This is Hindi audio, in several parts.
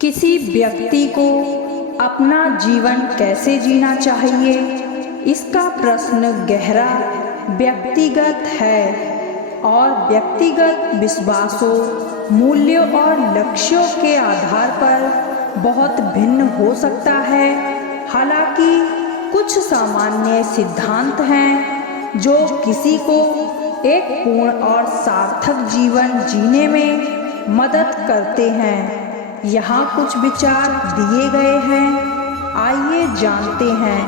किसी व्यक्ति को अपना जीवन कैसे जीना चाहिए, इसका प्रश्न गहरा व्यक्तिगत है और व्यक्तिगत विश्वासों, मूल्यों और लक्ष्यों के आधार पर बहुत भिन्न हो सकता है। हालांकि कुछ सामान्य सिद्धांत हैं जो किसी को एक पूर्ण और सार्थक जीवन जीने में मदद करते हैं। यहाँ कुछ विचार दिए गए हैं, आइए जानते हैं।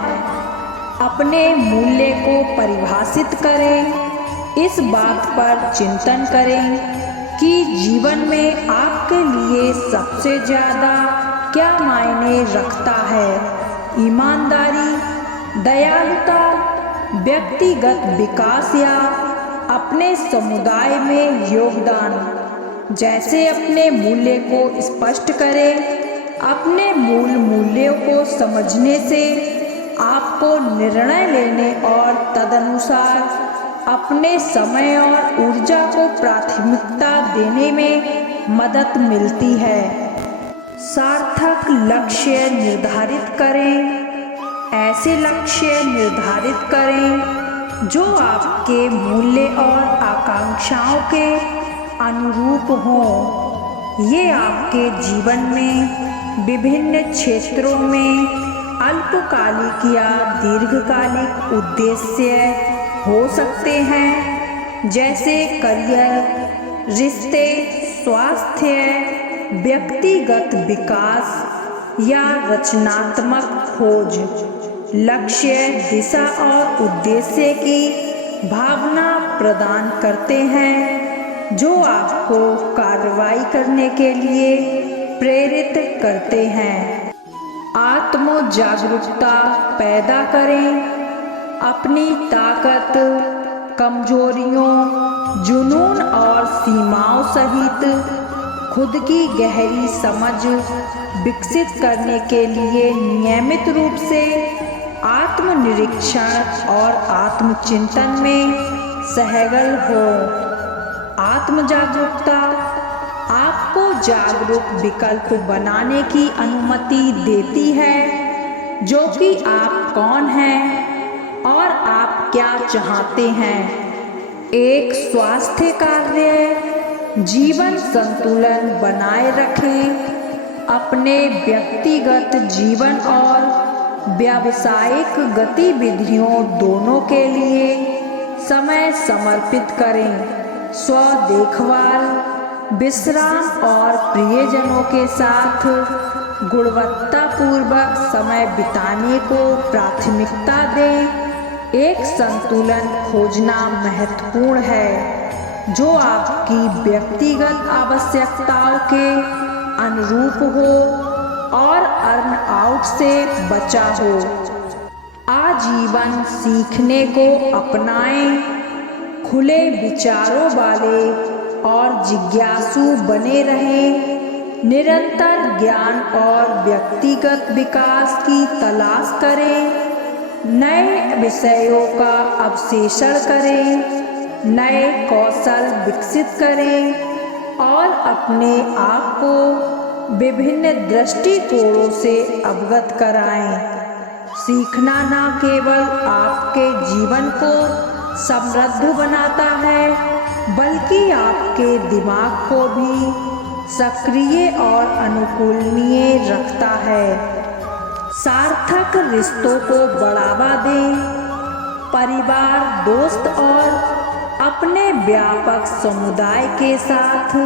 अपने मूल्य को परिभाषित करें। इस बात पर चिंतन करें कि जीवन में आपके लिए सबसे ज़्यादा क्या मायने रखता है। ईमानदारी, दयालुता, व्यक्तिगत विकास या अपने समुदाय में योगदान। जैसे अपने मूल्य को स्पष्ट करें। अपने मूल मूल्यों को समझने से आपको निर्णय लेने और तदनुसार अपने समय और ऊर्जा को प्राथमिकता देने में मदद मिलती है। सार्थक लक्ष्य निर्धारित करें। ऐसे लक्ष्य निर्धारित करें जो आपके मूल्य और आकांक्षाओं के अनुरूप हों। ये आपके जीवन में विभिन्न क्षेत्रों में अल्पकालिक या दीर्घकालिक उद्देश्य हो सकते हैं, जैसे करियर, रिश्ते, स्वास्थ्य, व्यक्तिगत विकास या रचनात्मक खोज। लक्ष्य दिशा और उद्देश्य की भावना प्रदान करते हैं जो आपको कार्रवाई करने के लिए प्रेरित करते हैं। आत्म जागरूकता पैदा करें। अपनी ताकत, कमजोरियों, जुनून और सीमाओं सहित खुद की गहरी समझ विकसित करने के लिए नियमित रूप से आत्मनिरीक्षण और आत्मचिंतन में सहगल हो। आत्म जागरूकता आपको जागरूक विकल्प बनाने की अनुमति देती है, जो कि आप कौन हैं और आप क्या चाहते हैं। एक स्वास्थ्य कार्य जीवन संतुलन बनाए रखें। अपने व्यक्तिगत जीवन और व्यावसायिक गतिविधियों दोनों के लिए समय समर्पित करें। स्व देखभाल, विश्राम और प्रियजनों के साथ गुणवत्तापूर्वक समय बिताने को प्राथमिकता दें। एक संतुलन खोजना महत्वपूर्ण है जो आपकी व्यक्तिगत आवश्यकताओं के अनुरूप हो और अर्न आउट से बचा हो। आजीवन सीखने को अपनाएं। खुले विचारों वाले और जिज्ञासु बने रहें। निरंतर ज्ञान और व्यक्तिगत विकास की तलाश करें। नए विषयों का अवशेषण करें। नए कौशल विकसित करें और अपने आप को विभिन्न दृष्टिकोणों से अवगत कराएं। सीखना न केवल आपके जीवन को समृद्ध बनाता है, बल्कि आपके दिमाग को भी सक्रिय और अनुकूलनीय रखता है। सार्थक रिश्तों को बढ़ावा दें। परिवार, दोस्त और अपने व्यापक समुदाय के साथ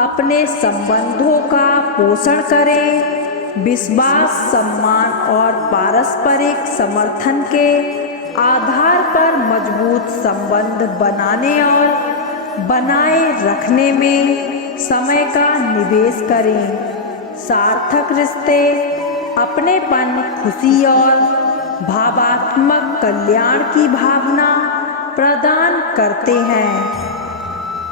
अपने संबंधों का पोषण करें। विश्वास, सम्मान और पारस्परिक समर्थन के आधार पर मजबूत संबंध बनाने और बनाए रखने में समय का निवेश करें। सार्थक रिश्ते अपनेपन, खुशी और भावात्मक कल्याण की भावना प्रदान करते हैं।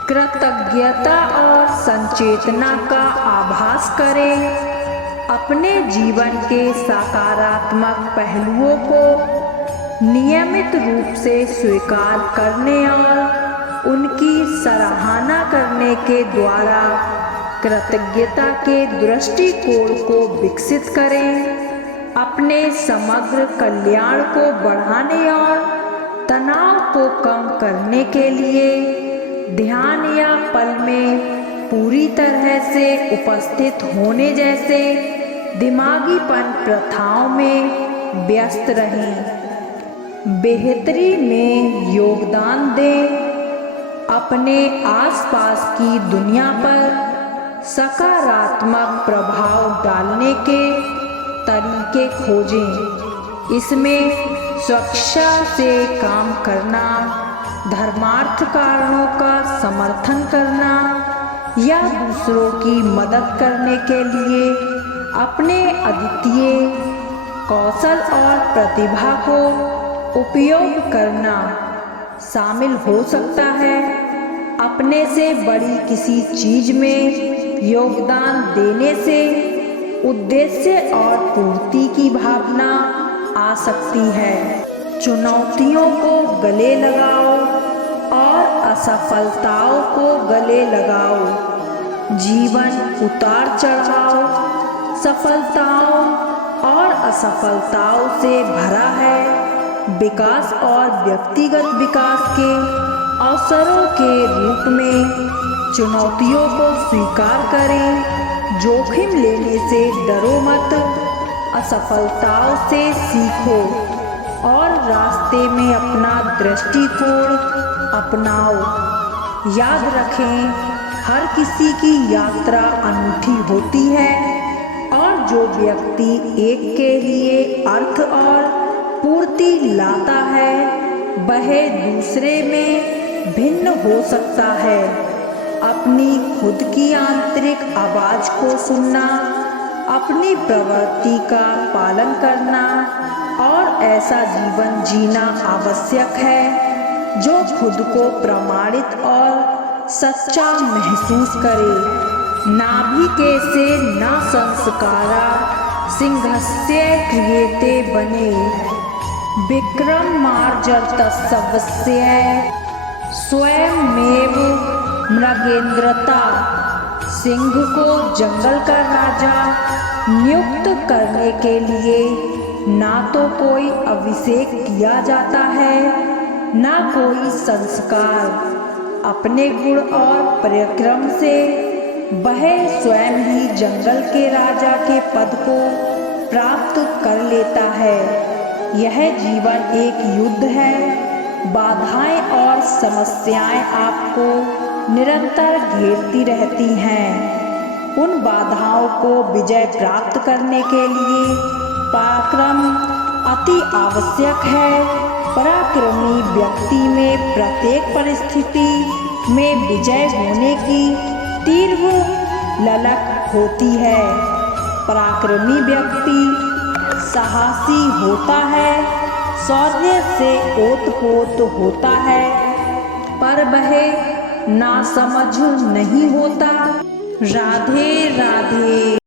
कृतज्ञता और संचेतना का आभास करें। अपने जीवन के सकारात्मक पहलुओं को नियमित रूप से स्वीकार करने और उनकी सराहना करने के द्वारा कृतज्ञता के दृष्टिकोण को विकसित करें। अपने समग्र कल्याण को बढ़ाने और तनाव को कम करने के लिए ध्यान या पल में पूरी तरह से उपस्थित होने जैसे दिमागीपन प्रथाओं में व्यस्त रहें। बेहतरी में योगदान दें। अपने आसपास की दुनिया पर सकारात्मक प्रभाव डालने के तरीके खोजें। इसमें स्वेच्छा से काम करना, धर्मार्थ कारणों का समर्थन करना या दूसरों की मदद करने के लिए अपने अद्वितीय कौशल और प्रतिभा को उपयोग करना शामिल हो सकता है। अपने से बड़ी किसी चीज में योगदान देने से उद्देश्य और पूर्ति की भावना आ सकती है। चुनौतियों को गले लगाओ और असफलताओं को गले लगाओ। जीवन उतार चढ़ाव, सफलताओं और असफलताओं से भरा है। विकास और व्यक्तिगत विकास के अवसरों के रूप में चुनौतियों को स्वीकार करें। जोखिम लेने से डरो मत, असफलताओं से सीखो और रास्ते में अपना दृष्टिकोण अपनाओ। याद रखें, हर किसी की यात्रा अनूठी होती है और जो व्यक्ति एक के लिए अर्थ और पूर्ति लाता है वह दूसरे में भिन्न हो सकता है। अपनी खुद की आंतरिक आवाज को सुनना, अपनी प्रवृत्ति का पालन करना और ऐसा जीवन जीना आवश्यक है जो खुद को प्रमाणित और सच्चा महसूस करे। नाभिके से न संस्कारा सिंहस्य क्रियते बने, विक्रमार्जतस्सवस्य स्वयमेव मृगेंद्रता। सिंह को जंगल का राजा नियुक्त करने के लिए ना तो कोई अभिषेक किया जाता है, ना कोई संस्कार। अपने गुण और पराक्रम से वह स्वयं ही जंगल के राजा के पद को प्राप्त कर लेता है। यह जीवन एक युद्ध है। बाधाएं और समस्याएं आपको निरंतर घेरती रहती हैं। उन बाधाओं को विजय प्राप्त करने के लिए पराक्रम अति आवश्यक है। पराक्रमी व्यक्ति में प्रत्येक परिस्थिति में विजय होने की तीव्र ललक होती है। पराक्रमी व्यक्ति साहसी होता है, शौर्य से ओतप्रोत होता है, पर वह नासमझ नहीं होता। राधे राधे।